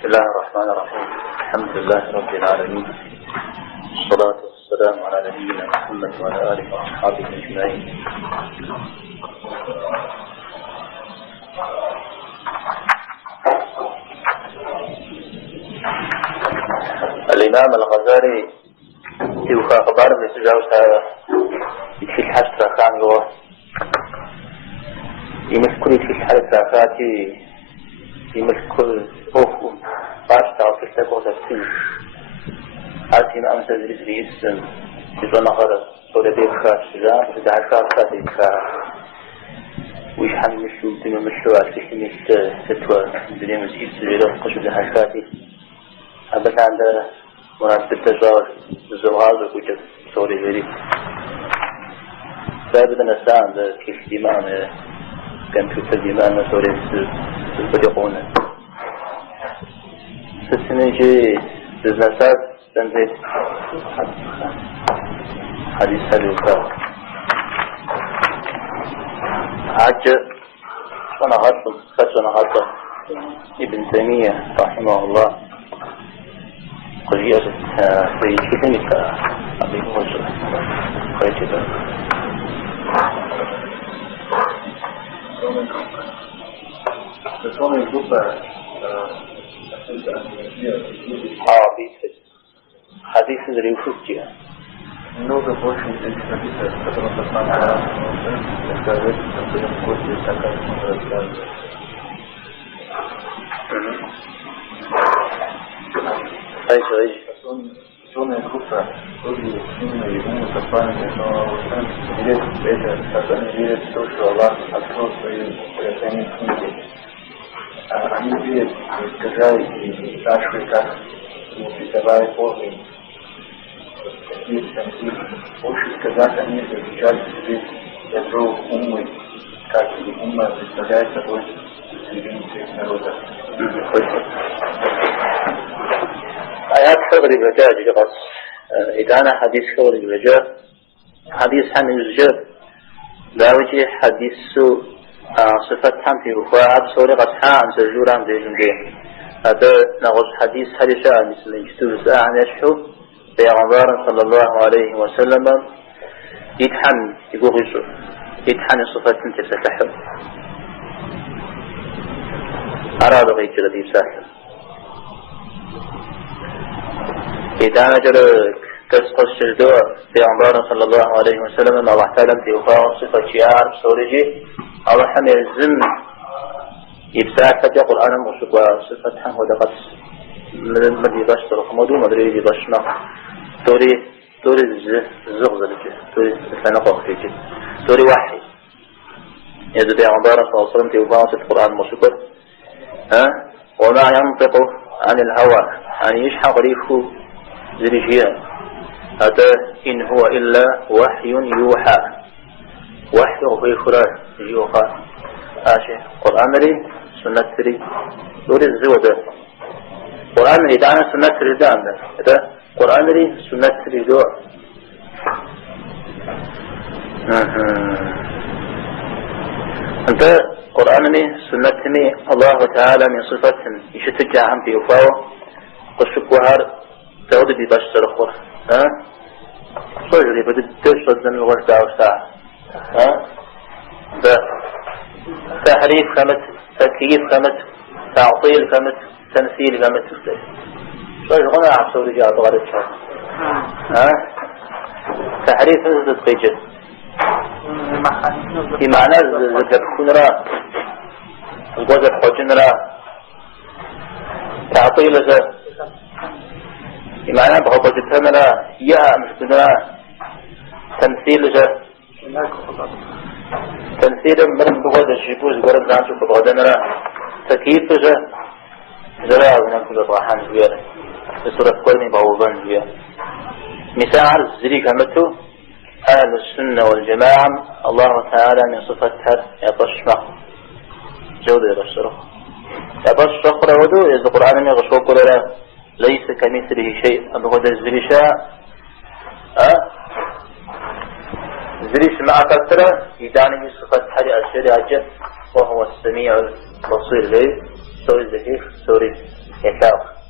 بسم الله الرحمن الرحيم. الحمد لله رب العالمين، الصلاة والسلام على نبينا محمد وعلى آله وأصحابه أجمعين. الإمام الغزالي يوفى أخبار من تجاوز هذا في الحسرة خان الله يمسكري في الحسرة فاتي يمسكري أوفو باشتا وكلتك وتفسير آتي ما أمسى ذريسي اسم يزونا غرس سورة دير خاش جام وتدع الكار خاتي كار ويش حمي مشو دم مشو عسكي ميست ستوى دنيا مسيس جيرا قشو لها خاتي أبدا عند مناسبة تجار الزواج وكجب سوري ذري فأبدا نسان كيف ديمان كمبيوتر ديمان سوري البديقون سنجي بزنسات تنزيل حديث الوفاء عجب ونغطى ابن تيمية رحمه الله قرية في كلمة أبي موسى قرية حديث اللي يفوتي много больше интеллектуалистов, которые посмотрят рассказать о своем коде, как он рассказывает. Ученая группа тоже сильно ему послание, но верят в это, как они верят в то, что Аллах открыл свои драгоценные книги. Они верят, сказали и спрашивают, как ему призывали Бога. Больше сказать, они изучают себе ядро умы, как и ума представляет собой среди всех народов. آيات خبر الرجاء جغص إذا أنا حديث خبر الرجاء حديث عن الرجاء لا وجه حديث صفات هم في وفاء بصورة قصحى عن سجورة عن ذي هذا نغص حديث حديثة مثل الجتوب عن يشحو بيغمبار صلى الله عليه وسلم يتحن يقول يسوع يتحن صفات تفتحه أراد غير جلدي ساحل إذا نجر قصة الشجوع بيغمبار صلى الله عليه وسلم الله تعالى في وفاء صفة شعار سورجي الله حمي الزم يبساك فتيقول أنا مشكوى صفة حم ودقص مدري بشتر خمدو مدري بشنا توري الزغزل توري سنقوق فيك توري وحي يجب بيغمبار صلى الله عليه وسلم في وفاء صفة القرآن مشكوى وما ينطق عن الهوى يعني يشحق ريفه زريجيا هذا إن هو إلا وحي يوحى وحي وفي خراج يوحى آشي قرآن لي سنة لي دوري الزودة قرآن لي دعنا سنة لي دعنا هذا قرآن لي سنة لي دور أنت قرآن لي سنة لي الله تعالى من صفات يشتجع عن في وفاوه قشكوهر تعود ببشر أخر صجري بدأت تشرد من الغرزة وساعة تحريف خمس تكييف خمس تعطيل خمس تمثيل خمس صجر غنى عبسو رجاء بغير الشهر تحريف نزد قيجة في معنى زدك كنرا الغزة حجنرا تعطيل زد معناه بغضة الثمنة يا مشتنا تمثيل جاء تمثيل من بغضة الشيبوز قرد نعشو بغضنا تكييف جاء زراء ونكل الراحان جوية بصورة قرني بعوضان جوية مثال الزري كمتو أهل السنة والجماعة الله تعالى من صفتها يطشمه جودة يبشره يبشر ودو إذا القرآن يغشو قرر ليس كمثله شيء أبغض الزريشاء زريش مع كثرة يدعني صفة حري الشريعة وهو السميع البصير ليه سوري الزهير سوري يتلاق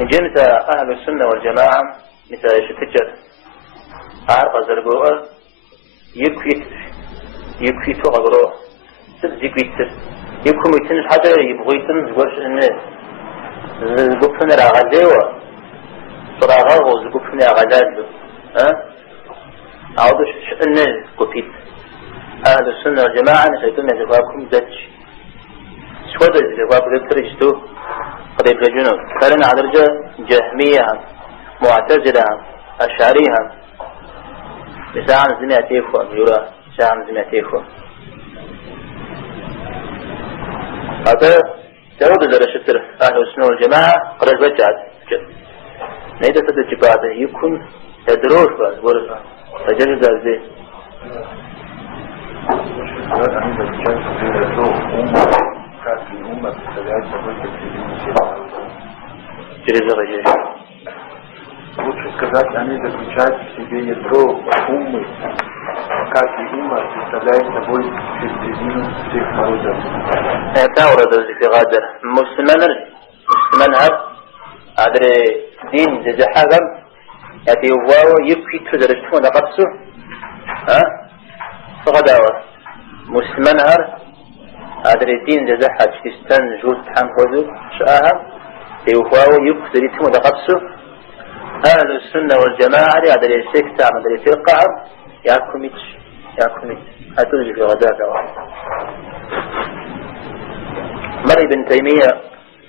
إن جمت أهل السنة والجماعة مثل يشتجر أعرف زرقوة يكفيت وغبروه يكفيت يكون يتنش حاجة يبغي يتنش قرش إنه زقفنا رغديوة صراغه وزقفنا رغداد عودش إنه قفيت أهل السنة والجماعة نسيتم يجباكم ذاتش سواد يجباكم ذات رجتو قريب لجنوب فلنا على درجة جهمية معتزلة أشعرية بساعة زمياتيكم يورا ساعة زمياتيكم هذا جرد درجة أهل السنة والجماعة قريب بجعد نيدا تدجباده يكون يدروش بس ورزا فجرد ذلك Через рождение. Лучше сказать, они заключают в себе ядро умы, как и ума представляет собой середину всех народов. تعرض في غادر مسلمان هذا أدري دين جزء حاجم يأتي واو يبكي تدرسه نقصه فغداوة مسلمان هذا أدري دين جزء حاج كستان جود حام خذو شآهم يواو يبكي تدرسه نقصه أهل السنة والجماعة أدري سكتة أدري فرقة ياكميت هتوجد في غداوة مري بن تيمية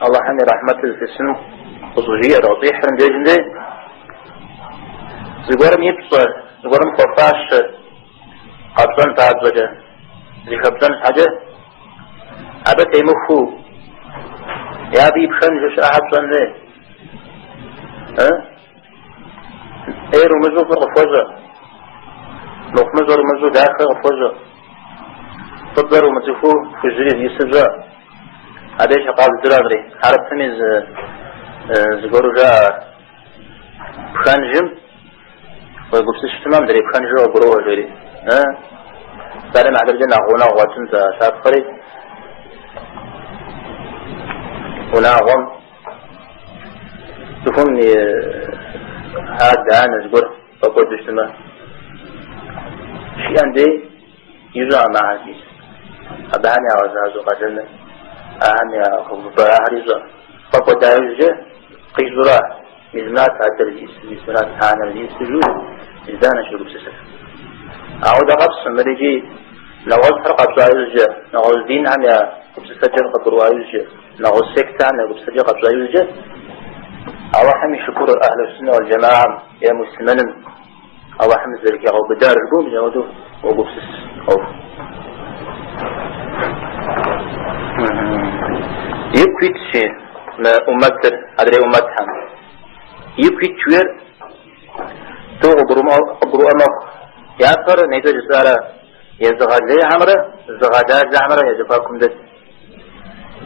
الله حمي رحمته في السن خصوصية رضيح رندجنده زغورم يبصر زغورم خفاش قبضان تعبده زي خبزان حاجة عبت يمخو يا بي بشن جوش أحبزان ذي ايرو مزو في غفوزة نخمزو رمزو داخل غفوزة تضر ومزفو في الجريد يسجا هذا قال الدرامري عرب تميز زغورو جاء بخانجم ويقول تمام دري بخانجو وقروه جري بعد ما عدل جنا غونا غواتن شاب فريد غونا غم تفهمني هذا أنا زغور فقد اجتماع شيء عندي يجا مع عزيز أبعني عزاز وقجلنا أهني أخبر أهريزا فقد دايجة قيزرا مزمات هالدرجيس مزمات هانا الجيس تجوز إزدانا شروب سسر أعود قبص مريجي نغوز حرق أبزا يوزجة نغوز دين عم يا قبص سجل قبروا يوزجة نغوز سكت عم يا قبص سجل قبصا يوزجة الله حمي شكور أهل السنة والجماعة يا مسلمين الله حمي ذلك يغو بدار البوم يودو وقبص أوف يكويت شيء ما أمتر أدري أمتهم يكويت شوير تو قبروا أمه يأثر نيتو جسارة يزغادي عمره زغادات عمره يجفاكم دت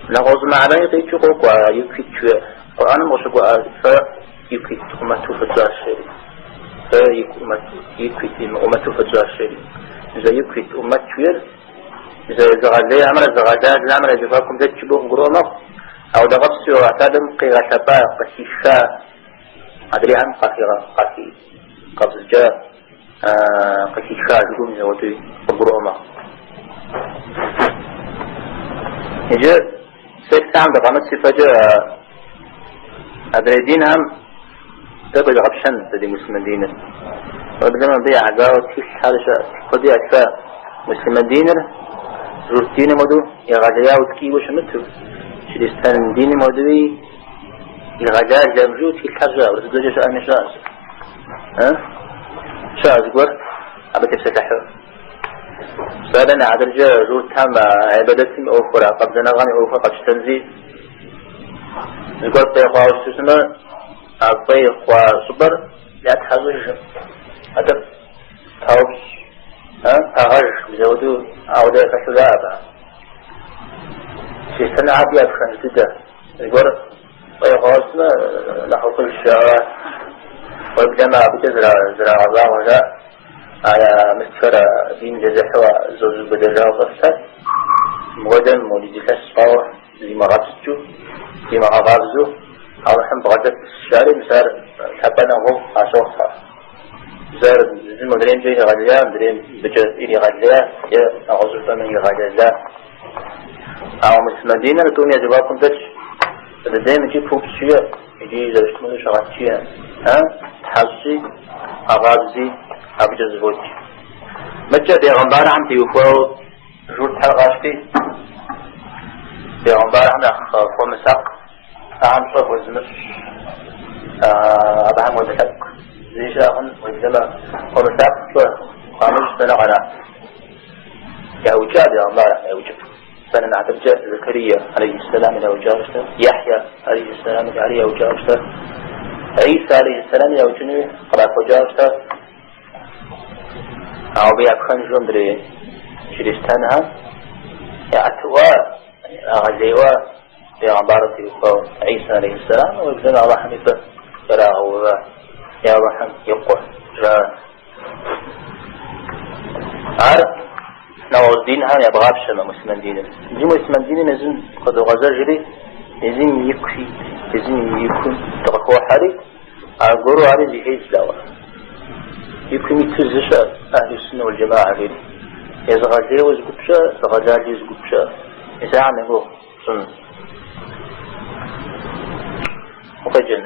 نغوز معنا يقيتشو قوة يكويت شوير وأنا مشكوا فيكويت أمتو فجار شيء فيكويت أمتو فجار شيء إذا يكويت أمت شوير إذا زغادي عمره زغادات عمره يجفاكم دت شبوه قبروا أمه أو دغبسي وعتادم قيغة شباء قشيشا أدري عن قاكي قبض جاء قشيشا يقوم يزودي قبروا أمه يجي سيكت عم دقامت سفاجة أدري دين هم تبقى غبشن تدي مسلم دينه وبدأ من ضيع عقاوة كيف هذا شيء قضية أكفاء مسلم دينه روتين مدو يغاديا وتكي وشمتو شريستان ديني مدوي الغداء جمجود في الحجة ورسدوجة شاء مشاز شاز قول أبا تفتحه سألنا عدل جاء روت هم عبادتهم أخرى قبل نغاني أخرى قد تنزيل يقول طيق وستسمى الطيق وصبر لا تحزوش هذا تاوش تغش بزودو عودة كحذابة شيء عادي أبخن جدا يقول ويقاسنا لحظ الشعر ويبدأ بتزرع الله ولا على مستفرة دين جزحوة زوج بدجاء وقصة مودن مولدي فسقاوة زي ما غابزتو زي ما غابزو هذا حم بغدت الشارع مسار حبنا هو عشوقها زار زي ما درين جاي غاليا درين بجا إلي غاليا يا أغزو فمن غاليا أو مسمدين الدنيا جباب كنتش دائما يجي فوق الشيء يجي زوجت منو شغال شيء ها تحسي أغابزي أبجز بوتي متى بيغمبار عم تيوفو جور تحرقاشتي بيغمبار عم يخفو مساق عم صف وزمش أبهم وزحك زي شاهن وزما ومساق قاموش سنة غنا يهوجا بيغمبار يهوجا سنة نعتبجا زكريا عليه السلام إلى وجارسته يحيى عليه السلام عليه وجارسته عيسى عليه السلام إلى وجنوه قرأت وجارسته أو بيعك خنجون دري شريستانها يعتوا أغزيوا بيغمبارتي وقو عيسى عليه السلام ويبزن الله حميثة جراه يا رحم يقوى جراه عارف نوع الدين ها يبغى بشما مسلمان دين جي مسلمان دين نزم قد غزا جري نزم يكفي نزم يكون تقوى حالي أقولوا على زي هيز دعوة يكون يتزش أهل السنة والجماعة غير يزغزي وزقبشا زغزالي وزقبشا يساعة منه سنة مفجن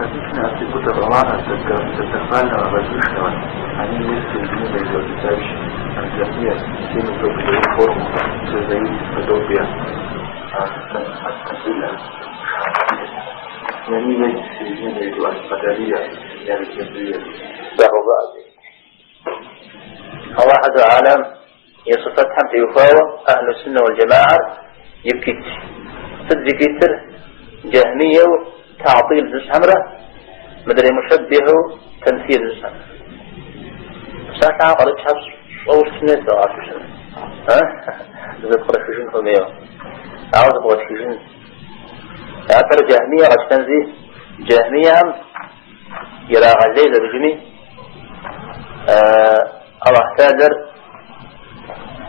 Различные атрибуты романа социального воздушного, они есть в мире изобретающие антропия, теми, кто придает форму, создают подобие относительно. И они есть в середине между аспадария и антропия. الله عز وجل يصفتهم يفاوى أهل السنة والجماعة يبكيت تذكيتر جهمية تعطيل زش حمرة مدري مشبه تمثيل زش حمرة ساعة قلت حبس أول سنة ساعة شنو ها زد قرش شنو خميو عاوز قرش شنو ترى جهمية قد تنزي جهمية هم يرى غزيزة بجمي الله تادر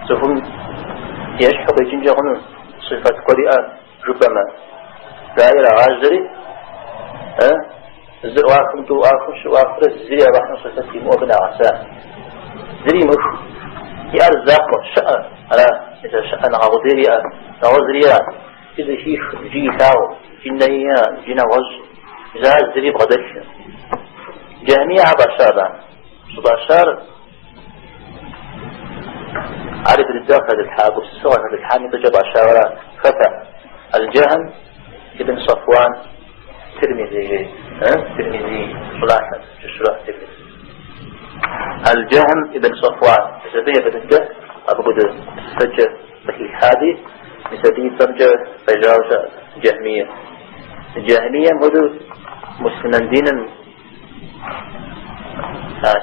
سفهم يشحق يجنجا غنون صفة قرئة ربما دائرة غازري زر واخم تو واخم شو واخر زري واخم صفة مؤمنة عسى زري مش يأرزاق شأن على إذا شأن غضيريا غضيريا إذا شيخ جي ثاو جنيا جنا وز إذا زري بغدش جهمية عباشارة بشار عارف الداخل الحاب والسوى هذا الحامي تجب عشارة فتى الجهم ابن صفوان ترمذي ترمذي صلاحا شرح ترمذي الجهم ابن صفوان سبيه بدنجة أبغد سجة بحي هذه مسدي سجة بجاوشة جهمية الجهمية مدو مسلمان دينا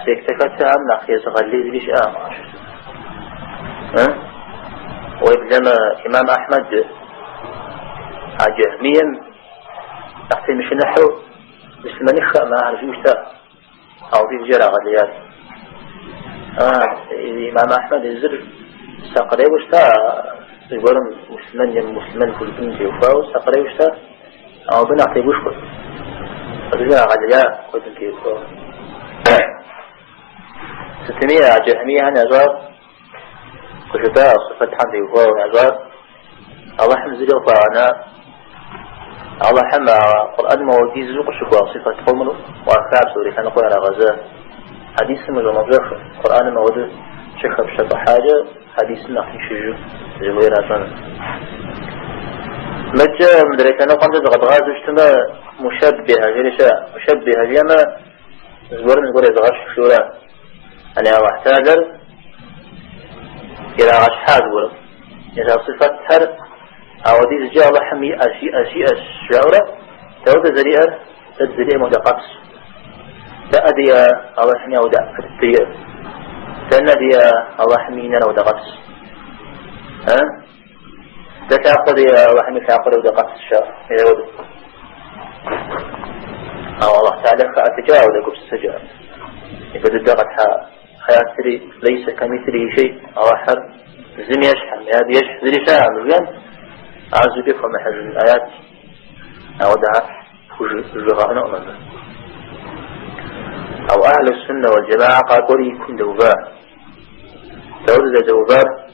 سيكتكت عم ناقية صغلي ليش ويبلما إمام أحمد جهميا تحت مش نحو مسلمان يخاء ما عرف يشتا أو في جرى غليات إمام أحمد الزر ساقري وشتا يقولون مسلمان كل بنتي وفاو ساقري وشتا أو بنعطي وشكر فجرى غليات كل بنتي وفاو 600 جهمية هنا أزار كشتاء صفة حمد وفاو أزار الله حمد زي وفانا الله حمى قرآن موجيز زوق شكوى صفة قومه وأخاب سوري كان نقول على غزاء حديث من المبلغ قرآن موجود شخص بشكل حاجة حديث نحن شجو زغير عشان مجا مدري كان قمت قد غاز اجتماع مشبهة جلسة مشبهة جمع زبور نقول يزغش شورا أنا أحتاجر إلى أشحاد ولد إذا صفة هر أو دي جاء الله حمي أشياء الشعورة تود زريئة الزريئة مدقص تأدي الله حمي أودع فتية تندي الله حمينا ودقص ها تتعقد الله حمي تعقد ودقص الشعر إذا ود أو الله تعالى فأتجاوز لكم السجار إذا دقت حياة ليس كمثله شيء أو حر زم يشحن هذا يشحن ذي شاء مليان عاوز بيفهم هذه الآيات أو دعاء وجهاء نؤمن أو أهل السنة والجماعة قالوا يكون دوباء تولد دوباء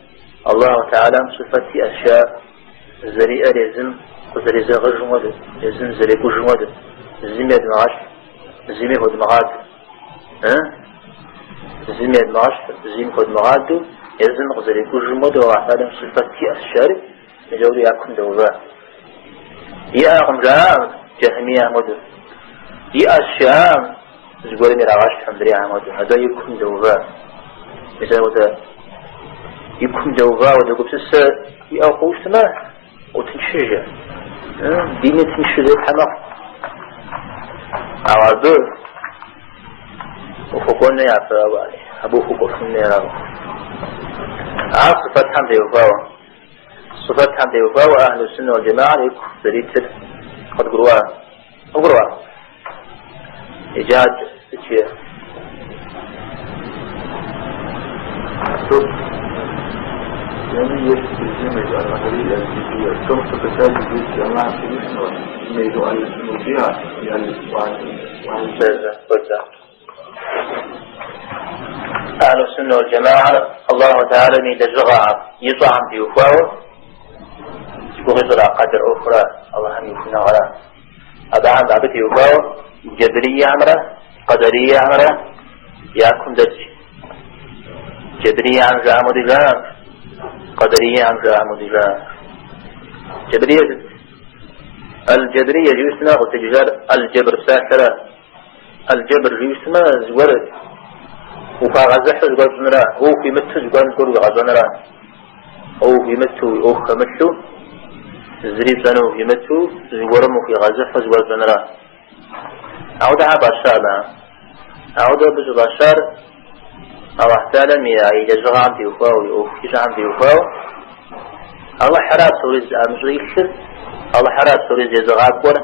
الله تعالى صفة أشياء زريئة لزم وزري زغر جمود لزم زري بو جمود زميد معاش زمي هود مغاد زميد معاش زمي هود مغاد يزم زري بو جمود وعطالهم صفة أشياء يجول يكون دوباء يا أغمرام جهمية مدر يا أشياء زبوري مراغاش حمدري عمود هذا يكون دوباء مثلا وده يكون دوباء وده قبس السر يأقوش سماح وتنشجع ديني تنشجع حمق عوابه وفقونا يعفى أبالي أبو فقونا يرى صفات حمد يوفاوه صفات حمد يوفاوه أهل السنة والجماعة يكون دريتر قد قروا إيجاد الشيء يعني يجب العملية الفيزيائية كم تتساعد في جماعة يجب أن نطيع يعني وعن أهل السنة والجماعة الله تعالى من الجغع يطعم بيوفاوه وغزر قدر أخرى الله هم يكون غلا أبعاد عبد يوفاوه جبرية عمره قدرية عمره يكون درج جبرية عن عمود الله قدرية عن عمود الله جبرية الجبرية جيسنا وتجار الجبر ساحرة الجبر جيسنا زور وفاغزح زور زنرا هو في متو زور زور غزنرا هو في متو أو خمتو زريب زنو في متو زورمو في غزح زور زنرا عودها بشار عودها بشار الله تعالى ميا يجزغ عم بيوفاو يوفيش عم بيوفاو الله حراب سوريز أمزغيشر الله حراب سوريز يزغاك ورا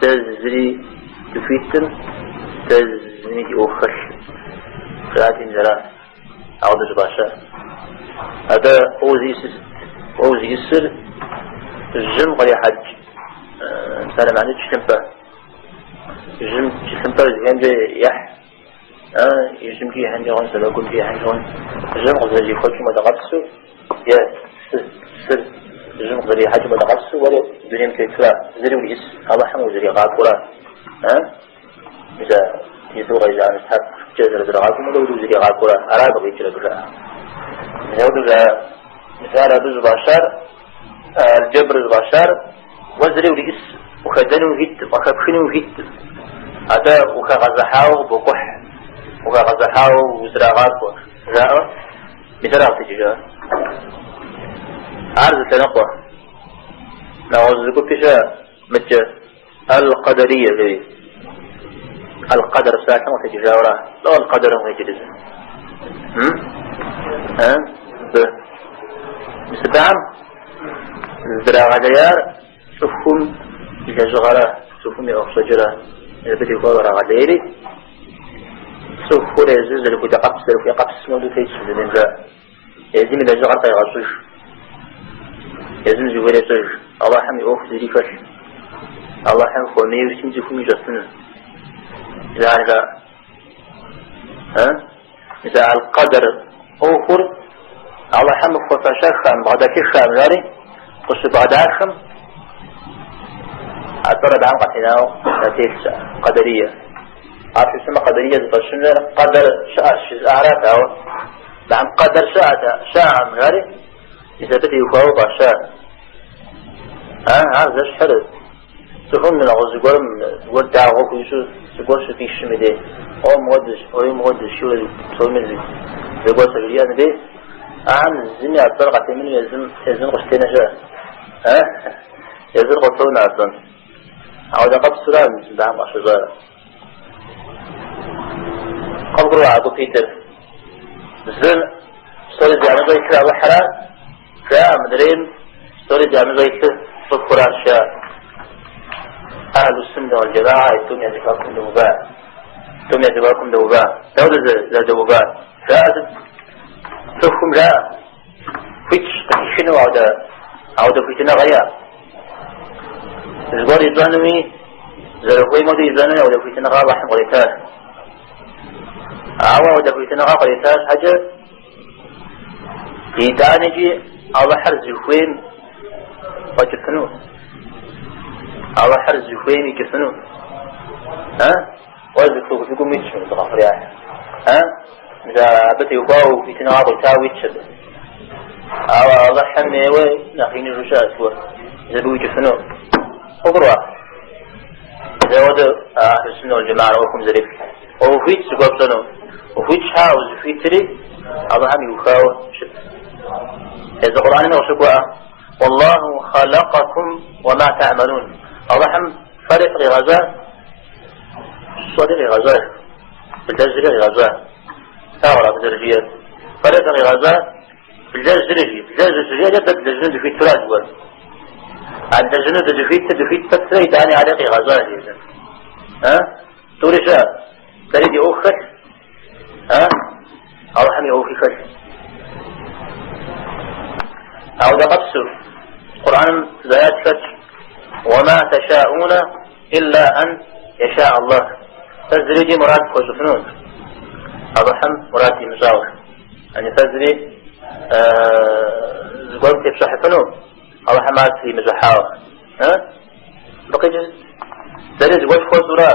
تزري تفيتن تزني أوخش قراتين جرا عودها بشار هذا أوزي يسر الجم غير حج سلام عليك شنفه يجم تسمبر زين يح يجم فيه عندي غن سبقون فيه عندي غن يجم غزالي خلش ما دغسو يا سر يجم غزالي حاجة ما دغسو ولا دنيا كيكلا زري وليس الله حمو زري غاكورا إذا يسوع إذا أنا سحب جزر درغاكم ولا ودو زري غاكورا أراد بيجرا كلا هذا مثال هذا بشر الجبر بشر وزري وليس وخدنوا هيت وخبخنوا هيت هذا وكغزحاو بقح وكغزحاو وزراغات وزراغ بزراغ تجيجا عرض تنقوى نعوذ كيشا متى القدرية ذي القدر ساكن وتجيجا وراه لا القدر هو يجلس بسبعم زراغ ديار شوفهم إذا زغرا شوفهم يأخشجرا بدي يقول غاديري سوف كل يزوج اللي كنت قبس اللي كنت قبس ما دوت يسوي من ذا يزيم إذا جغرت يغشوش يزوج ولا يسوج الله حمي أوف ذي فش الله حمي خوني وسيم زكوم يجسنا إذا على إذا على القدر أوفر الله حمي خفاشا خام بعدك خام جاري قص بعدها خام أعترض عن قتناه نتيجة قدرية عارف اسمها قدرية تقصنا قدر شاء أعرفه نعم قدر شاء غيري إذا بدي يفاوض شاء هذا شحرد تفهم من الغز قول دعوة كيسو تقول شو فيش مدي أو مقدس شو تقول من تقول سبيان دي زمي أعترض قتناه يزم قشتنا شاء يزم قصونا أصلا عود قبل سلام دعم أشجار قبل عدو بيتر زل ستوري جامع غيث الله حرام شاء مدرين ستوري جامع غيث صفر أشياء أهل السنة والجماعة يتم يعتبركم دوباء ثم يعتبركم دوباء دولة ذا دوباء شاء تفهم لا شنو عودة في تنا غيا زغور يزانوي زرقوي مودي يزانوي عودة في تنا غا رحم غريتاس عودة في تنا غا غريتاس حاجة يدانجي على حرز زفوين وجفنو على حرز زفوين يجفنو وزفو في قوم يتشمل تغفر يعني إذا بت يقاو في تنا غا غريتاس ويتشد الله حمي ونقيني رشاس و زبو يجفنو أقرأ إذا وده أهل السنة والجماعة وكم زريف وفيت سقوب سنو وفيت حاوز وفيت تري الله هم يخاو شد إذا القرآن يغشقوا والله خلقكم وما تعملون الله هم فرق غزاء صدق غزاء بالجزر غزاء ثورة بالدرجية فرق غزاء بالجزر جدا بالجزر في التراث عند الجنود دفيت فترة يداني عليقي غزالي توريشا تريد أوخر أو حمي أوخي فش أو دا قبسر القرآن زياد فش وما تشاءون إلا أن يشاء الله تزريجي مراد خوشفنون هذا حم مرادي مزاور يعني تزري زقوم تبشحفنون الله حماد في مزحاوة بقي جزء دريز وش ورا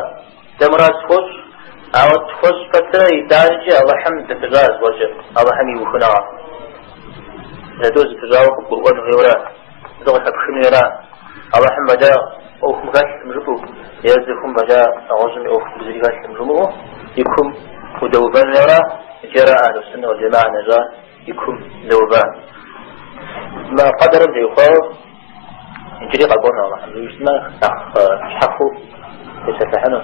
دمراز خوش أو تخش فترة يدارجي الله حمد تجاز وجه الله حمي وخناع يدوز تجاوب القرآن ويورا دغل حبخن يورا الله حمد جاء أوف مغاش مجبو يزدكم بجاء أغزم أوف بزريغاش مجموه يكم ودوبان يورا جراء أهل السنة والجماعة نجا يكم دوبان ما قدر اللي يخاف يجري قبولنا الله يسمى شحفو يسفحنه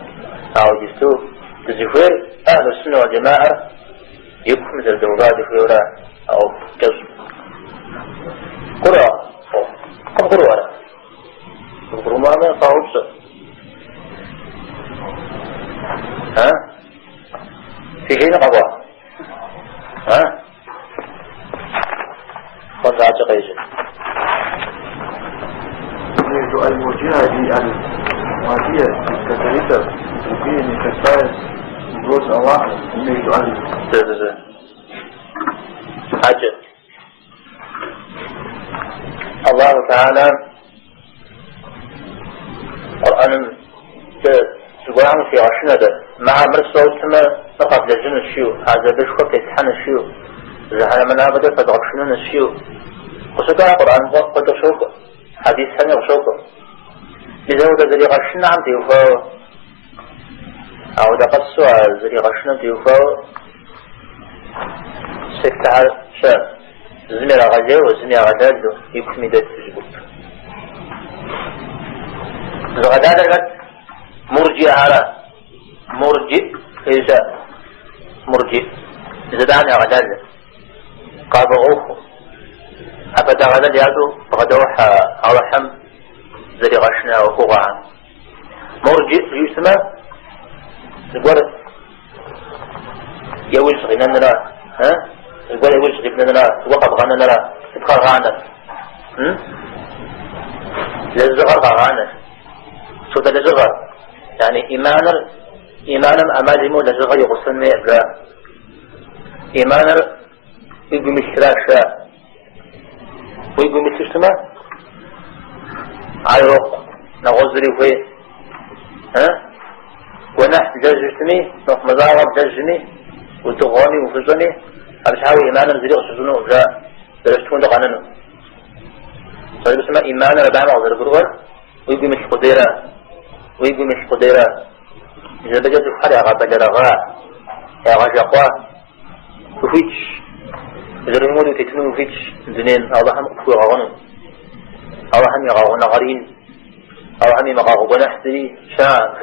أو يستو تزفير أهل السنة والجماعة يكم مثل الدوبات في وراء أو كذب قرأ قرأ قرأ ما صاحب في حين قضاء قد عتقيجه يجب الموجهة المعدية كثيرة وفيه كثيرة جزء واحد يجب أن حاجة الله تعالى القرآن تقول في عشنا مع مرسى وسمى فقط لجن الشيو هذا بشكل يتحن الشيو إذا من أبدا فضغط شنون الشيو وسكا القرآن قد شوك حديث سنة وشوك إذا هو ذري غشنا عم تيوفاو أو دا قد سؤال ذري غشنا تيوفاو سكتها شاب زمير غجي وزمير غداد يكمي دات تجبط الغداد لقد مرجي على مرجي إذا مرجي إذا دعني غداد قابل أوخو أبدا غداد يادو غدوح أوحم ذري غشنا وقوعا مرجي يسمى يقول يوش غنانا يقول يوش غنانا وقف غنانا تبخر غانا للزغر غانا شو ده لزغر يعني إيمانا أمازمو لزغر يغسلني إبراء إيمانا يقول مشراك ويقول مشتما عيروق نغزري وفي ونحن جاجتني نوح مزارب جاجني وتغاني وفزني أبشحاوي إيمانا زريق سزنو جاء درستون دقاننو صحيح بسمى إيمانا ربعنا غزر قرغر ويقول مش قديرة إذا بجد الحري أغا بجرغاء يا غجقوا وفيتش إذا رمودو تتنو وفيتش دنين الله هم أكفو غغنو الله هم يغغن غرين الله هم يغغن أحسري شاء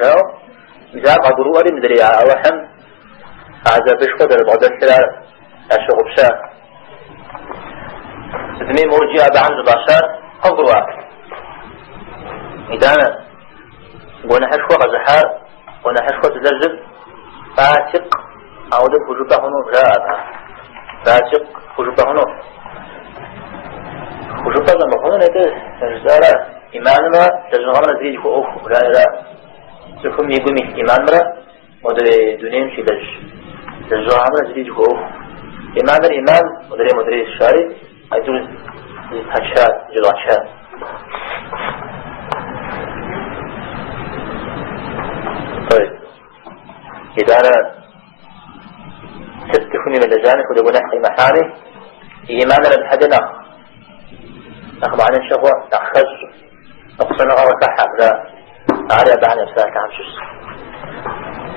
جاء قدروا أري مدري الله هم هذا بشقدر بغدر سلال أشغب شاء ذمي مرجع بعن زباشار قدروا إذا قلنا حشوة غزحار قلنا حشوة تزلزل فاتق أودك وجوبه هنو جاء فاتق وجوبه هنو ده رجال إيمان ما تجمعنا زيد فوق ولا لا تكون يقوم إيمان مرة مدري دنيا شيء تجمعنا زيد فوق إيمان مدري الشارع أيضا هشات جلاشات طيب إذا أنا تستخدمني من الجانب وده نحكي محاني إيمانا بحدنا نخ معنا الشهوة نخز نقصنا غوة لا عالي بعنا بساعة عمشوس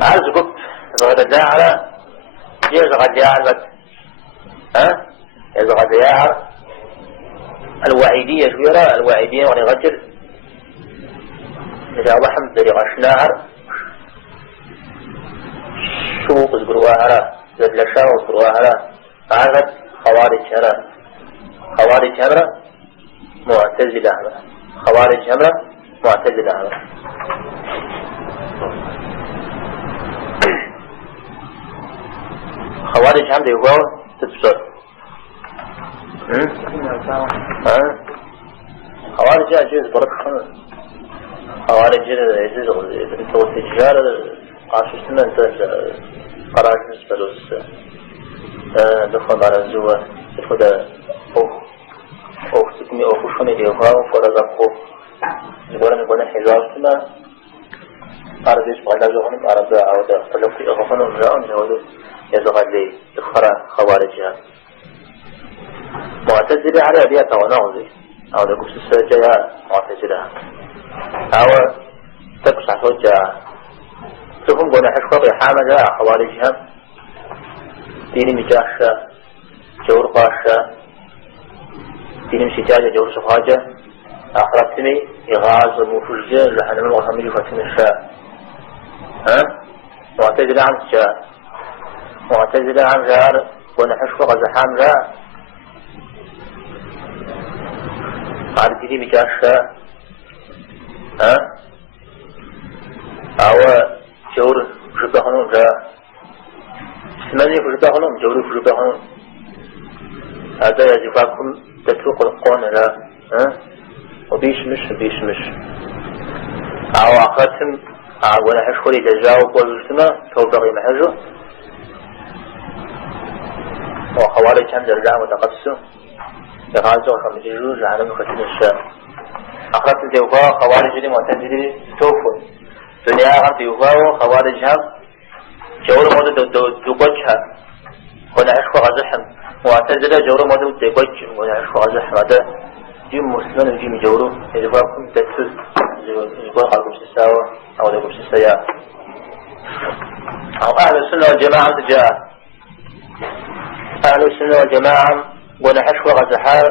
عايز قلت إذا على يزغد يعرض يزغد يعرض الوعيدية شويرة الوعيدية ونغجر إذا وحمد ذي غشناهر شوق زبرواهرة زبلشاو زبرواهرة عرض خوارج همرة معتزلة همرة خوارج همرة معتزلة همرة خوارج همرة يقول تتبصر خوارج أجيز برد خمس خوارج يجيز التجارة عشر سنة قرار بالنسبة له دخل على الزوء تفضل أو تكمي أو خشوني ليوها فرزقه يقولون حزار سنة أرزيش بغلا زوغنم أرزا عودة فلوكي أغفن الرأون يقولون يزغل لي تخرى خوارجها معتزلة على أبيات ونغزي أو لقبس السجايا معتزلة أو تقصع صوتها تكون قولنا حشقاقي حامدة خوارجها ديني مجاشة جور قاشة ديني مشيتاجة جور صفاجة أخرتني إغاز ومفجة لحنا من وخميلي فتن الشاء معتزلة عن الشاء معتزلة عن جار قولنا حشقاق زحام لا على ديني مجاشة أو جور شبهنون جاء سمعني فرباهنون جوري فرباهنون هذا يجفاكم تتوق القون لا وبيش مش أو آخرتهم ولا حشخوري تجاوب والسماء توبغي محجو وخوارج هم درجة متقسم يغازوا خمجيجو لعنة مختلف الشام آخرتهم تيوفا خوارج لي معتزلي توفوا دنيا هم تيوفا خوارج هم جور مودو دوقتها ولا عشق غزحم معتزلة جور مودو دوقت ولا عشق غزحم هذا جيم مسلم جيم جورو يجبركم تدفز يجبر قلبكم سساوة أو لكم سسايا أو أهل السنة والجماعة جاء أهل السنة والجماعة ولا عشق غزحا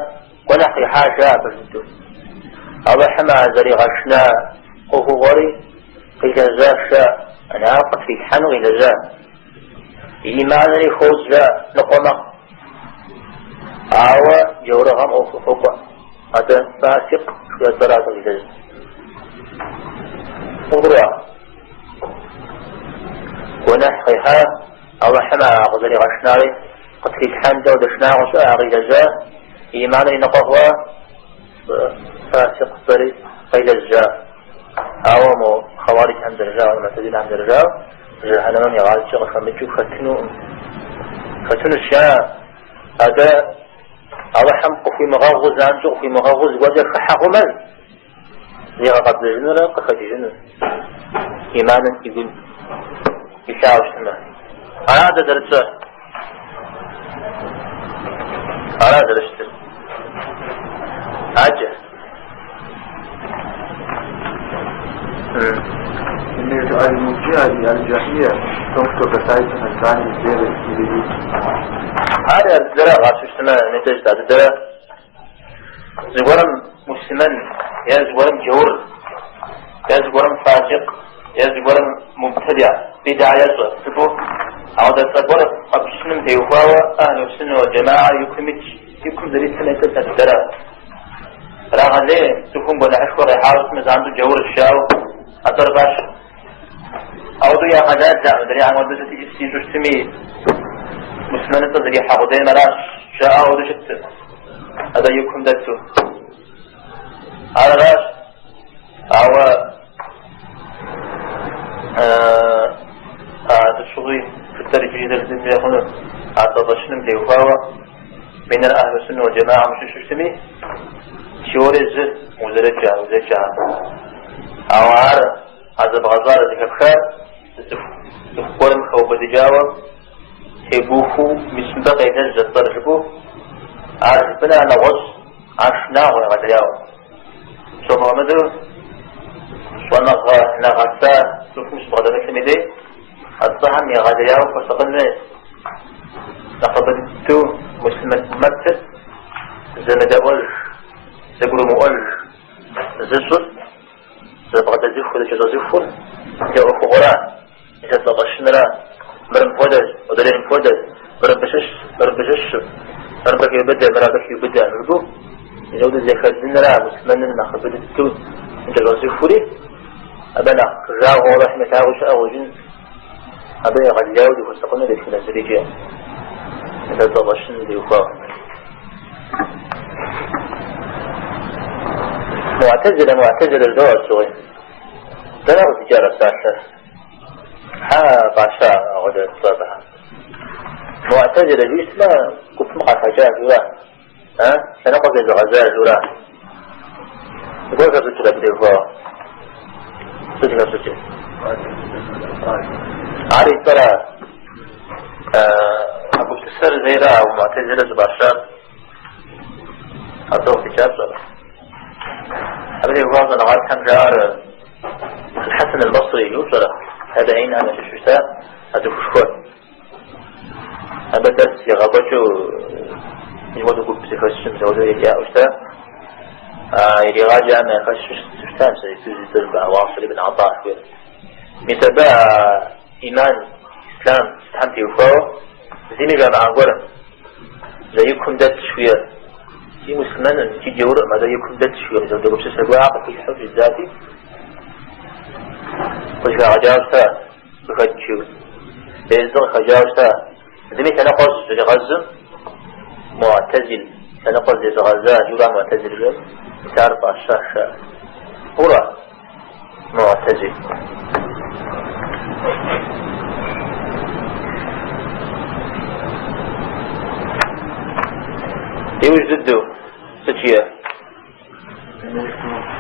ولا حيحا جاء بردو أو حما زري غشنا وهو غري إذا زاشا أنا أعرف في حنو إلى ذا إيمان لي خوز لا نقمة أو جورهم أو فوق هذا فاسق في الصلاة إلى ذا انظروا ونحقها أو حما غزري غشناري قد في حنجة ودشنا وساء إلى ذا إيمان لي نقهوة فاسق صري إلى ذا أو خوارج عند الرجال والمعتزلة عند الرجال جهنم يغالي شغل خمجو فتنو الشيء هذا أو حمق في مغاغز عنجو في مغاغز وجه خحاق من لغا قبل الجنة لا قخد الجنة إيمانا يقول يساوش سماه هذا درجة هذا درجة عجل المرجئة الجهمية تنكتب بسايتها الثاني الزير الإليه هذا الزراء غاشو سماه نتجد هذا الزراء زورم مسلمان يا زورم جور يا زورم فاسق يا زورم مبتدع بداية سبو هذا الزراء أبشنم تيوفاوة أهل السنة والجماعة يكون ذلك سنة الزراء راغ ليه تكون بنا أشكر يحاول مزاندو جور الشاو أدر باش أودو يا غداد لا أدري عن ودوسة تجسي تشتمي مسلمانة تدري حاقودين ملاش شاء أودو شت هذا يكون دكتو على غاش أو الشغل في الترجيح الذي يكون أتضشن بيوفاوة من الأهل السنة والجماعة مش شتمي شورز وزرجة أو عار عزب غزارة كفخار تفقرم أو بدجاوة هيبوفو مسم بقي نزل طرجبو عارف بنا نغص عشنا وغدرياوة شو مغمدو شو نغسا شوف مش بغدا مكمدي الضحم يغدرياوة فسقلنا نقبلتو مسلمة مكتب زمد أولش زقرو مؤلش زسر زبغدا زفو لجزا زفو جاء فغران إذا تغشنا مرم فودز ودليل فودز مرم بشش مرم بكي يبدأ نربو يجود زي خزنا لا مسلمين نقبلتو جزا زفو لي أبنا كراغ ورحمة عاوش أوجن أبنا قد جاودي فاستقلنا لكنا زريجيا إذا تغشنا ليوفاق معتزلة الدول السوي تناغ تجارة ساسة باشا غدا صدها معتزلة جيس ما كنت مقع حاجات ولا سنقض الغزال ولا يقول لك سجل بديوفاق سجل عاري ترى أبو تسر زيرا ومعتزلة باشا أصوف تجارة صدها أبدي بعض الأغار كان جار الحسن البصري يوصل هذا عين أنا في الشتاء هذا فشكور أبدا يغبطوا يموتوا كل بسيفاسيون زودوا يجاء أشتاء يلي راجع ما يخش الشتاء سيسوزي تربع واصل ابن عطاء متابع إيمان إسلام استحمتي وفاوة زيني جامعة قولا زيكم دات شوية في مسلمان تيجي ورق ماذا يكون دات شوية إذا بدأ بسيسة قواعق في الحج الذاتي وش عجاوستا بفتشو بيزر خجاوستا دمي تنقص لغزم معتزل تنقص لغزاء جورا معتزل اليوم تعرف الشاشة هو معتزل يوجد ستية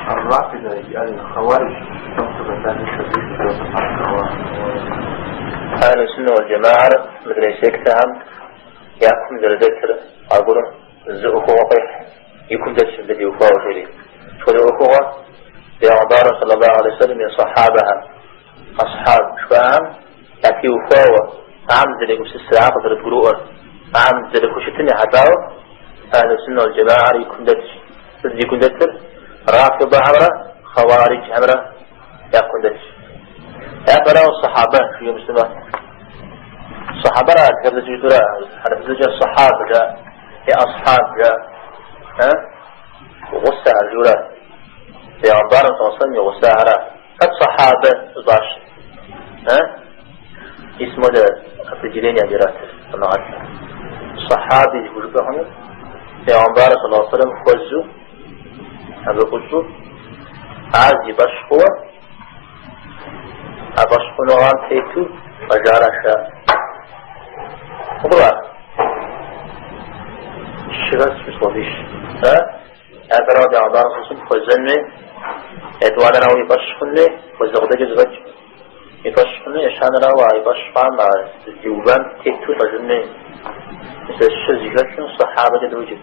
الرافضة الخوارج أهل السنة والجماعة مثل سيكتهم يحكم درجة أقول الزؤخوة قيح يكون درجة الذي يفاوه شريف فالأخوة بأعبار صلى الله عليه وسلم من صحابها أصحاب شفاهم لكي يفاوه عام ذلك الساعة قدر القروء عام ذلك وشتني حتاوه أهل السنة والجماعة يكون درجة رافضة عمره خوارج عمره يكون درجة يقرأ الصحابة في يوم السماء الصحابة كذا جدرا على زوج الصحابة جاء يا أصحاب جاء وغسى الجورا يا عبارة توصلني وغسى على الصحابة 12 اسمه ده الرجلين يا جرات الصحابي يقول بهم يا عبارة صلى الله عليه وسلم خوزوا هذا قصوا عازي بشخوة أبشخ نوعان تيتو وجارشا وضوء الشغاس بصوفيش أبراد عبارة صلى خوزني يتوانا ناو يبشخني وزغدا جزغج يبشخني يشان ناو يبشخان مع الجوبان تيتو رجلني مثل الشزيغة الصحابة جدوجي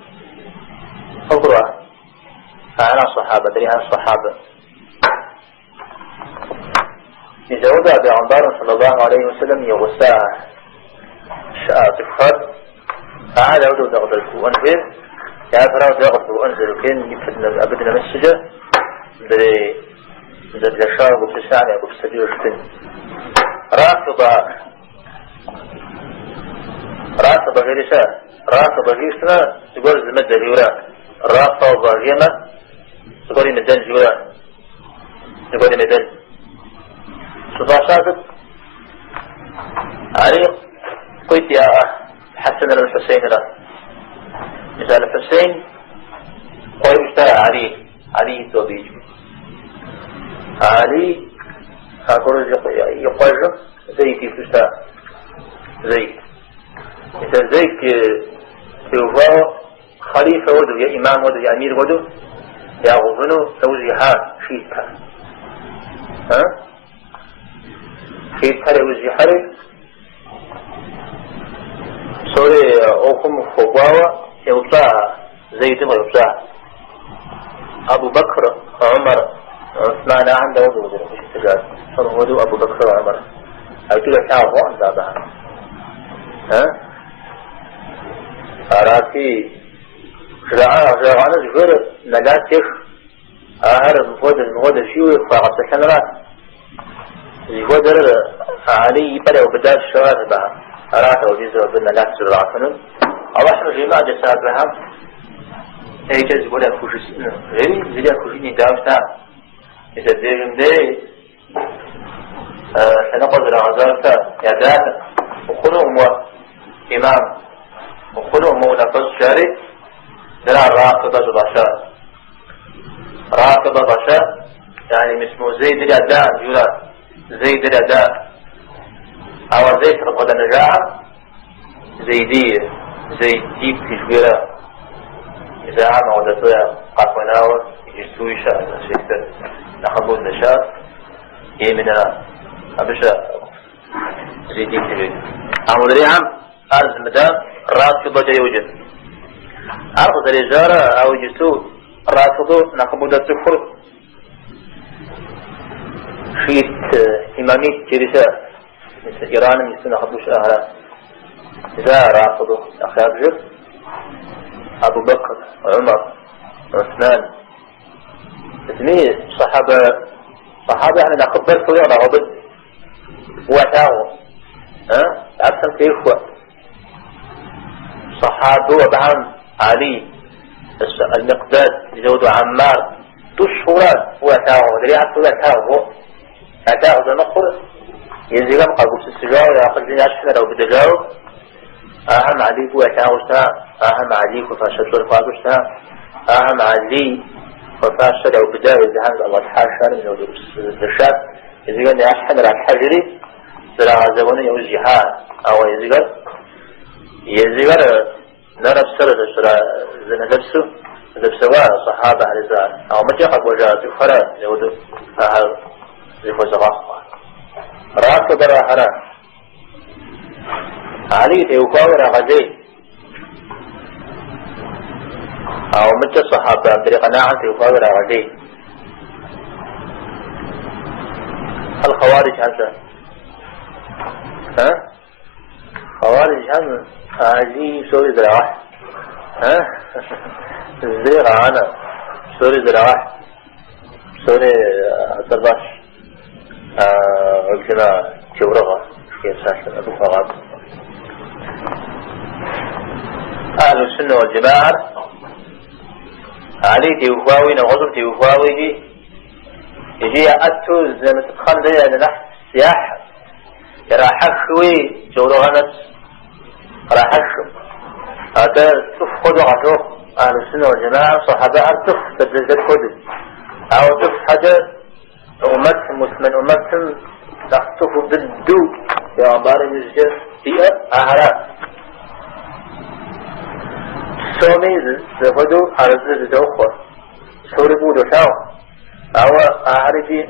وضوء أنا صحابة دري عن الصحابة إذا وضع بعنبار صلى الله عليه وسلم يغسى صفات فعلى ودو دغدلك وانفر يعبر دغدل وانزل كين يفدنا أبدنا مسجة دري الشارب وبتسعني أبو بستدي وشتن رافضة غير ساء رافضة غير سنة تقول زمد اليورا رافضة غيمة تقول مدن جورا تقول مدن صداشاتك علي قلت يا حسن الحسين لا مثال الحسين قوي اشترى علي علي توبيج علي أقول يقرر زيت فستا زيت إذا زيت يوفا خليفة ودو يا إمام ودو يا أمير ودو يا غفنو توزيحان فيتا فيتا لوزيحان سوري أوكم فوقاوة يوصى زيت ما يوصى أبو بكر عمر عثمان عنده وضوء مش استجاب فهو أبو بكر وعمر أو كده تعرفوا عن بابها أراتي شرعان زفر نلاتك أهر مفود شيوخ فقط سكنرات زفر علي بلا وبدال الشوارع بها أراته وجزء بالنلات شرعاتنا أو إحنا جماعة جسابها هيك زبولا كوشين غيري زبولا كوشين داوشنا إذا ديرم دي سنقض العزارة يدانا وخلوهم إمام وخلوهم نفس شاري درع راكضة الرشاء راكضة الرشاء يعني اسمه زيد الأداء يقول زيد الأداء أو زيد رقض النجاعة زيدية زيدية تشبيرة إذا عام عودتها قطناوة يجسوي شاء شكتر نخبوت نشاط يمنا أبشا زيدية تشبيرة عمود ريعم أرز مدام راكضة جيوجن أرض الإجارة أو جسو راكضة نخبوت السفر شيت إمامية جريسة مثل إيران مثل نخبوش أهلا إذا راكضة أخي أبجر أبو بكر عمر عثمان اسمي صحابة يعني نخبر كل يوم غضب وتاو أبسم في إخوة صحابة بعم علي المقداد زود عمار تشهرات وتاو دريعة وتاو أتاو ذا نقر ينزل قبول السجاو يأخذ لي أشهر أو بدجاو أهم علي وتاوشتا أهم علي وفاشت والفاقشتا أهم علي وفاشت أو بداية زهان الله تحاشر من الدرشات إذا قلنا أشحن رأى الحجري سرع زواني أو الجهاد أو يزيغر نرب سرد سرع نفسه نفسه صحابة على الزار أو مجاقب وجاء تفرى يودو أهل زيخو زغاق راكب راحنا علي تيوفاور غزي أو متى الصحابة برقناعة تيوفاور غزي الخوارج هذا خوارج هم عزي سوري زراح زيغة أنا سوري زراح سوري سرباش عبتنا تورغة كيف ساشن أبو فغاب أهل السنة والجماعة علي تيوفاوي نغضب تيوفاوي يجي أتو زي ما تتخان زي أنا نحت سياح راح أخوي جورغة نفس راح أخو هذا تفقد وعطوه أهل السنة والجماعة صحابة تف تدلدل خدل أو تف حاجة أمتهم من أمتهم تخطف بالدو يا عبارة يزجر هي أعراف سومي زفدو عرض زدوخة سوري بودو شاو أو أعرفي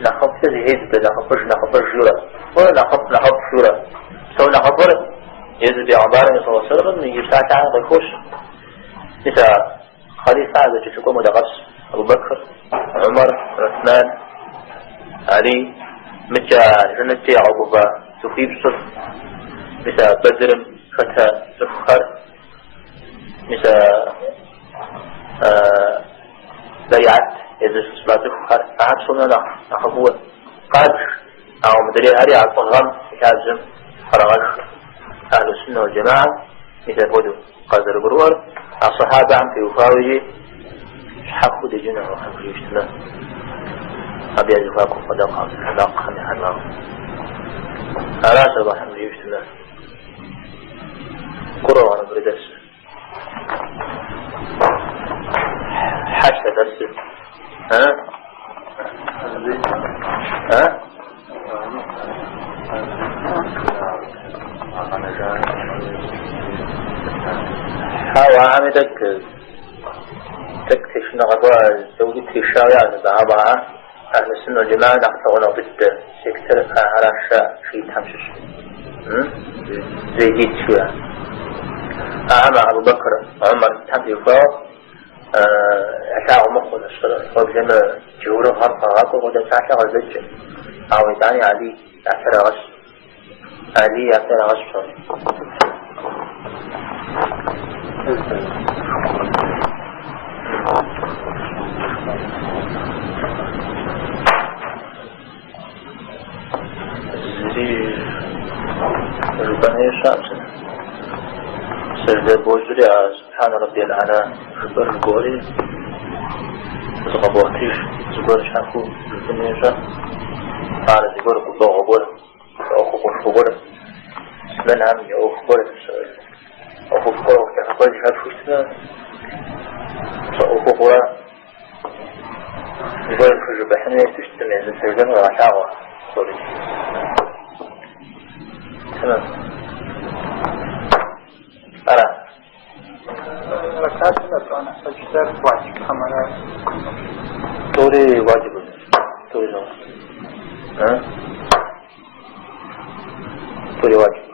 نخب تزهيد نخبر جورا ولا نخب شورا سو نخبر يزد بعبارة صلى الله عليه وسلم يبسع تعالى بالخوش نسا خليفة هذا جسكو مدغس أبو بكر عمر عثمان علي مجا جنتي عقوبة سفيب صف نسا بدر فتح سفخر نسا بيعت إذا سبات سفخر أعب صنع نخبوه قادر أو مدري هري على الطغم كازم فرغش أهل السنة والجماعة مثل هدو قادر برور الصحابة عم في وفاوجي حقوا دي جنة وحقوا يجتنا أبي أزفاكم صدقا حلاق خمي حلاق ألا سبا حقوا يجتنا قروا وانا بردس حج بس ها حاول عمدك تكتشف نغضاء زوجتي الشارع بعضها أهل السنة والجماعة نقطعون ضد سيكتر على الشاء في تمشش زي جيت شوية أعمى أبو بكر عمر تنبي فوق أشاء مخون الصلاة فوق جمع جهور غرفة غرفة وده تعشى غزج أو يدعني علي أعترى غش علي أعترى غش ربنا يشاء سجد بوجري سبحان ربي الأعلى ربنا القولي زغبوتيش زغبور شاكو ربنا يشاء على زغبور قبضة غبور أخبور غبور سمن عم يأخبور أخبور وكأخبور شاكو سمن أخبور زغبور فجر بحني تشتمي زغبور وعشاوة صوري تمام أنا وكاسة أنا أجدر واجب كمان توري واجب توري نو ها توري واجب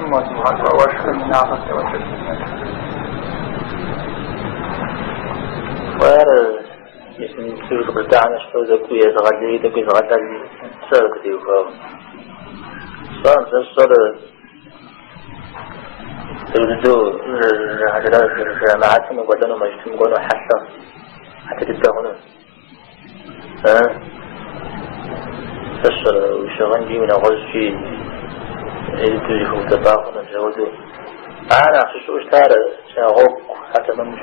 موضوعات وأشكر من عظمة وجل وأنا مثل سيرك بتاعنا شو ذكو يزغلي ذكو يزغلي سرك ديوكا صار تردو هذا جماعتهم وقدنا ما يجتمعون حتى تتهون تشر وشغنجي من غزشي يدري هو تباهون جودو أنا شو اشتار شغوك حتى ما مش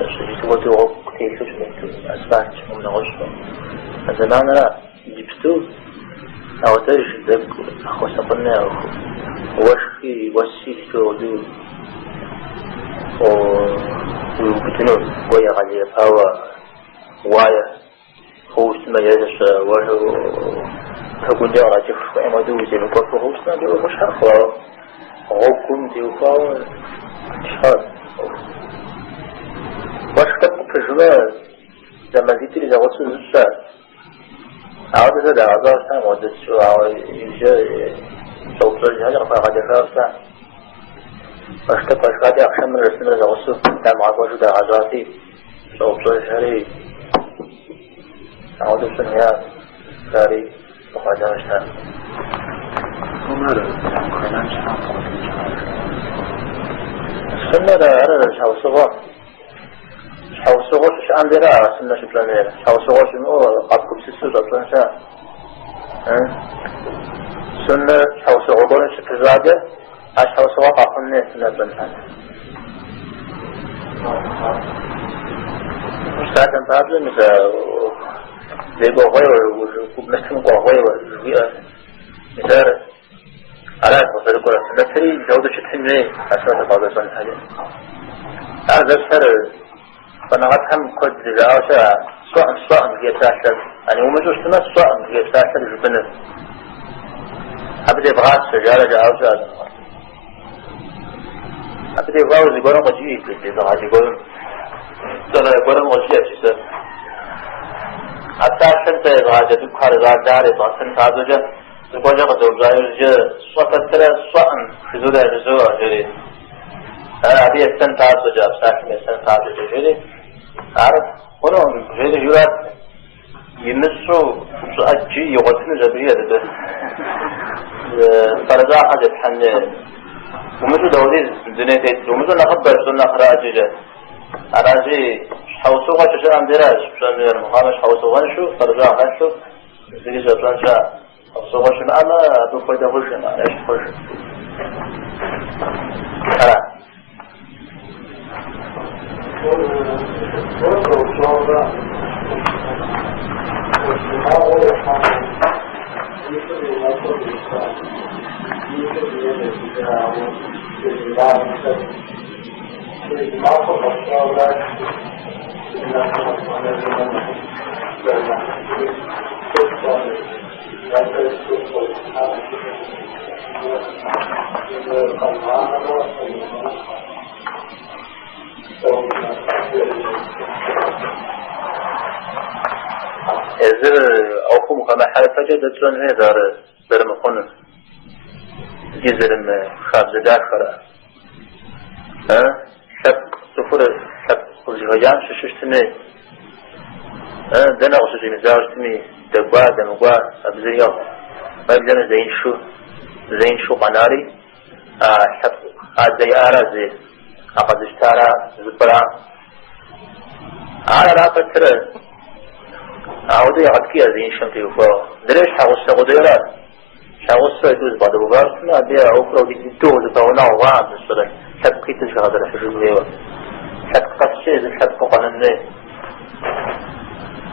تشر يسوي غوك كتير شو من أسباب من غزشة زمان لا جبتو أو تريش ذاك أخو سبنا وشي وسيل جودو وبتنون ويا غالي فهو وايا هو اسمه يجلس وهو تقول جاء راجع في مدو زين وقف هو اسمه جو مش عارفه هو كم ديوكا شاد وش كتب في الجمال لما زيت لي زغط الزشاد عاود هذا عذار سام ودت شو عاود يجي صوت الجهاز رفع قدر راسه وش كتب قاعد أحسن من رسم زغط تام عقوج ده عذارتي صوت الجهاز عاود السنيات تاريخ وقدر الشام السنة ده أنا شاو صغار شو عندنا سنة شو بلانير شاو صغار شنو قد كل سلسلة بلانشا سنة شاو صغار شو كزاجة شاو صغار قاقلنا سنة بلانشا مستعدن بابل مثل زي بوغير ومسلم بوغير مثال على أساس الكرة نتري جودة شتحمي أساس بعض الحاجات هذا السر فنعتهم قد لعاشا سواء هي تاشر يعني ومجوش تمس سواء هي تاشر جبنا أبدي بغات سجارة جعاشا أبدي بغاوز يقولون قجيب لدي بغات يقولون ترى يقولون قجيب شسر حتى شنت بغات يدوك هارزار داري بغاتن تعدوجا تقول جاء زوجة صوت ترى صان في زوجة جزوة جري أبي استنتاج زوجة ساكن استنتاج جري عارف هنا جري جوات يمسوا أجي يغسل جبرية ده فرجع حاجة حن ومثل دولي الدنيا تيجي ومثل نخبر سنة خراجة أراجي حوسوا قش عن دراج شو مقامش حوسوا شو فرجع شو زي جبران شا صغشن أنا بفيد غشن إيش غشن ezir okum kama harfaca da tron ve dar mkhon جزر خابز داخرة حب صفر حب وزيهجان ششتمي دنا وشجي مزاجتمي دقوا دمقوا أبزريو ما يبدأ زين شو قناري حب هاد زي آرا زي أقد اشتارا زبرا على لا فتر عودي عدكي زين شمتي وفا دريش حاوش تغديرات شاوس يدوز بعد ببارسنا بيا أوكرا ودي دوز باونا وغام الصلاة حب كيتش هذا الحجوز ليوا حب قصيز حب قنني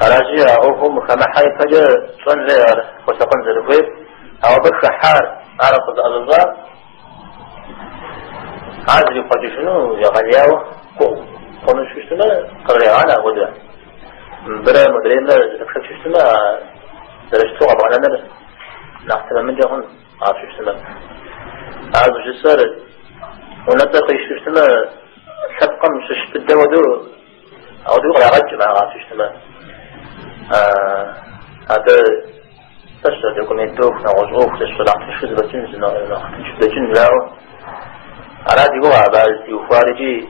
راجع أوهم كما حي فجأ صنزر وسقنزر فيب أو بك حار على قد الله عادي قد شنو يا غلياو قوم شو اسمه قريعانا وده برا مدرينا شو اسمه درجتو أبغانا نبس نحسب من جهون عارف شو اسمه عارف شو صار ونطق شو اسمه سبقا مش بالدوا دو أو دو على رج مع عارف شو اسمه هذا تشتغل يكون يدوك نعوزوك تشتغل عن شو زبتين زنا شو دجين لاو على ديقو عبال ديو خارجي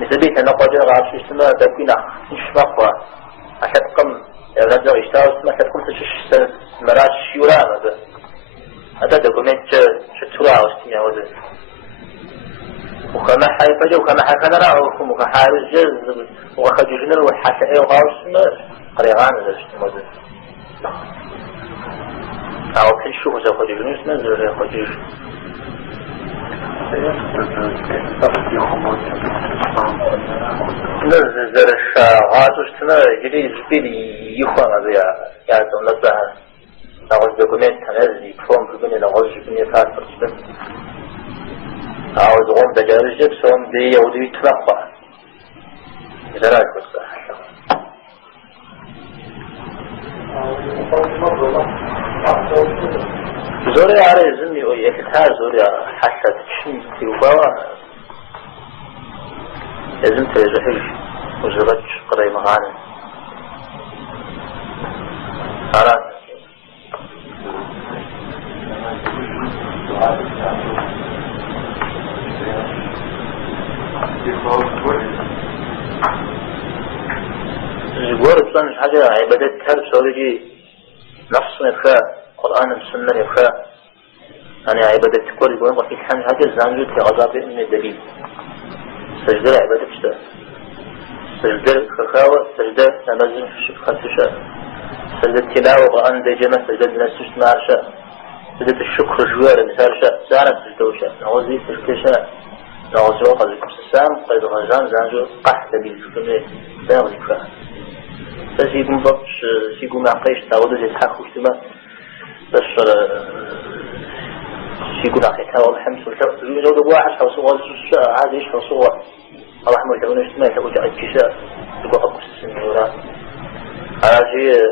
مثبيت أنا قادر عارف شو اسمه تكوين مش مقوى عشان قم الرجال يشتغل اسمه تكون تشش مراش شيورا هذا دوكومنت شتورا واستمع وده وكما حي فجأة وكما حي كان رأوكم وكما حي الجز وخجوجنا وحتى ايه وغاوش قريغان هذا شتم وده أو كل شوف وزا خجوجنا نزل غير خجوج نزل الشاغات وشتنا جديد جبيلي يخوان هذا يا دون لبها نغز دوكومنت هنازل يكفون ببني نغز جبني فاتر جبن عاوز غم دجارج جبسهم دي يودي يتنقى إذا لا يكون صح زوري على زمي ويكتها زوري حتى تشم في وباوة لازم ترجحيش وزبطش قرأي مغانا خلاص الجوار اصلا حاجة عبادات كارب سوريجي نفس يبخاء قرآن السنة يبخاء يعني عبادات كل يقولون وفي الحمد حاجة زانجو تغضاب من الدليل سجدة عبادة كشتا سجدة خخاوة سجدة نمازن شبخة شاء سجدة تلاوة قرآن ديجمة سجدة نسوش مارشاء سجدة الشكر جوار مثال شاء سارة سجدة وشاء نغزي سجدة شاء نغزي وقضي كبس السام قيد غزان زانجو قحت دليل شكرا سيغزي كفاه سيقوم بطش سيقوم عقيش تعودوا زي تحاكو اجتماع بس سيقوم عقيتها والحمس والشرق لو دو واحد حوصوها عادي ايش حوصوها الله حمو يتعون اجتماع يتعود على الكساء يقول حقوس السنة وراه على شيء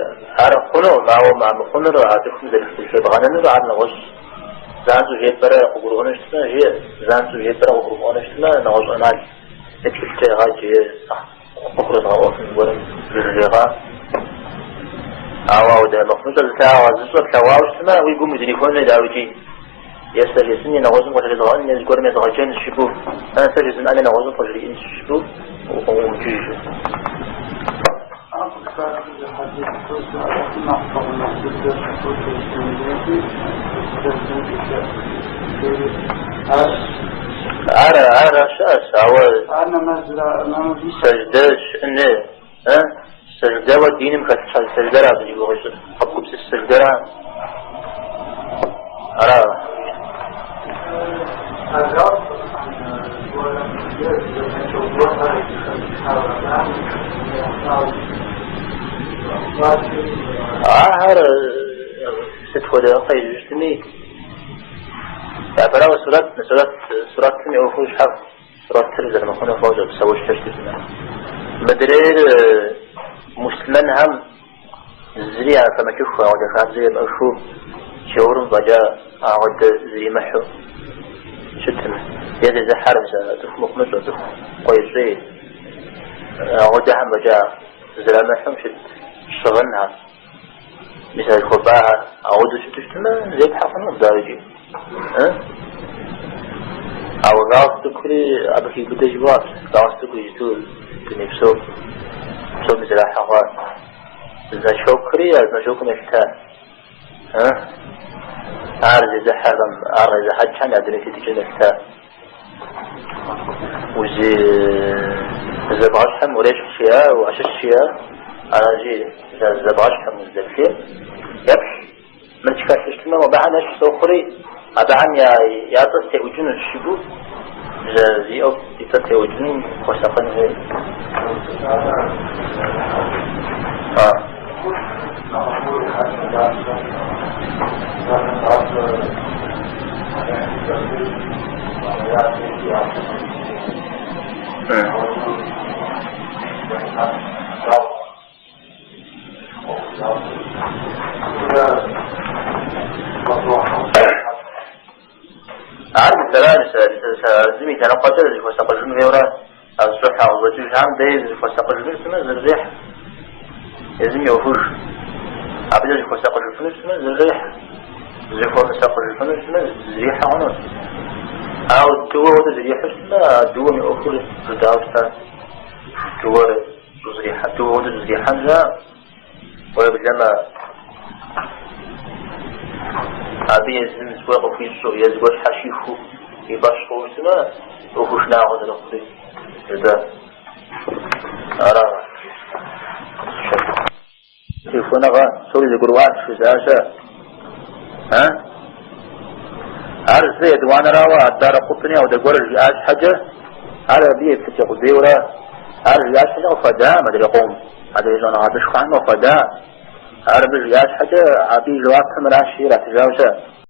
على خنو مع مخنر عادكم زي الفلسة بغانا نرى عادنا غش زانتو جيت برا قبرغون اجتماع زانتو جيت برا قبرغون اجتماع نغش انال نتفلتة غاجي صح أخرج غوافن ورم بالرغاء أو ده مخنوط الساعة وزيصة تواوش سما ويقوم يدنيكون داوجي يسأل يسني نغوزن قتل غاني يذكر من غجان الشبوب أنا سجزن أنا نغوزن قتل الشبوب وقوم جيجو على شاس أول سجدش إنه سجدة والدين مكتش سجدة لا بيجي وغير حبكم السجدة على هذا ستفوده قيد جسمي يعني فلا سورات كم يوفوش حق سورات ترزل ما كنا فوجا بسويش تشتفنا مدرير مسلمان هم زريعة فما كيفوا عود خاب زي مشهور شورم بجا عود زي محو شتم يد زحر تخمق مثل تخ قيسي عود هم بجا زرا محو شت شغلنا مثل خباها عود شتشتما زي بحقنا بدارجي أو غاص تكري أبكي بدجوات غاص تكري جتول بنفسه بسو مثل حقات إذا شوكري إذا شوك مشتاء عارض إذا حرم عارض إذا حد كان أدري تيجي مشتاء وزي إذا بعش هم وليش شيء وعش الشيء أنا جي إذا بعش هم الزكية يبش من تكاش تشتمه وبعنا شو سوكري أبعن يا تصي وجن الشبو زي أو تصي وجن وسقن هي عارف الثلاثة زمي كان قتل اللي فسق الجنوب يورا الصحة والوجود عام ده اللي فسق الجنوب اسمه زريح يزمي وفوش عبد اللي فسق الجنوب اسمه زريح زي فسق الجنوب اسمه زريحة عنوس أو الدواء وده زريحة اسمه الدواء من أخر الدعوة الدواء زريحة الدواء وده زريحة لا ولا بالجمع أبي يزن سواق في السوق يزوج حشيفه يباشقه اسمه وخش ناخذ الأخذ هذا أرى شوفنا غا سوري القروات في زاشة عارف زي دوانا راوا الدار قطني أو دقور الجاج حاجة على بيه تتجه ديورا عارف الجاج حاجة وفداء ما أدري يقوم هذا يجون عابش خان وفداء عارف الجاج حاجة عبي جواب كمراشي لا تجاوزه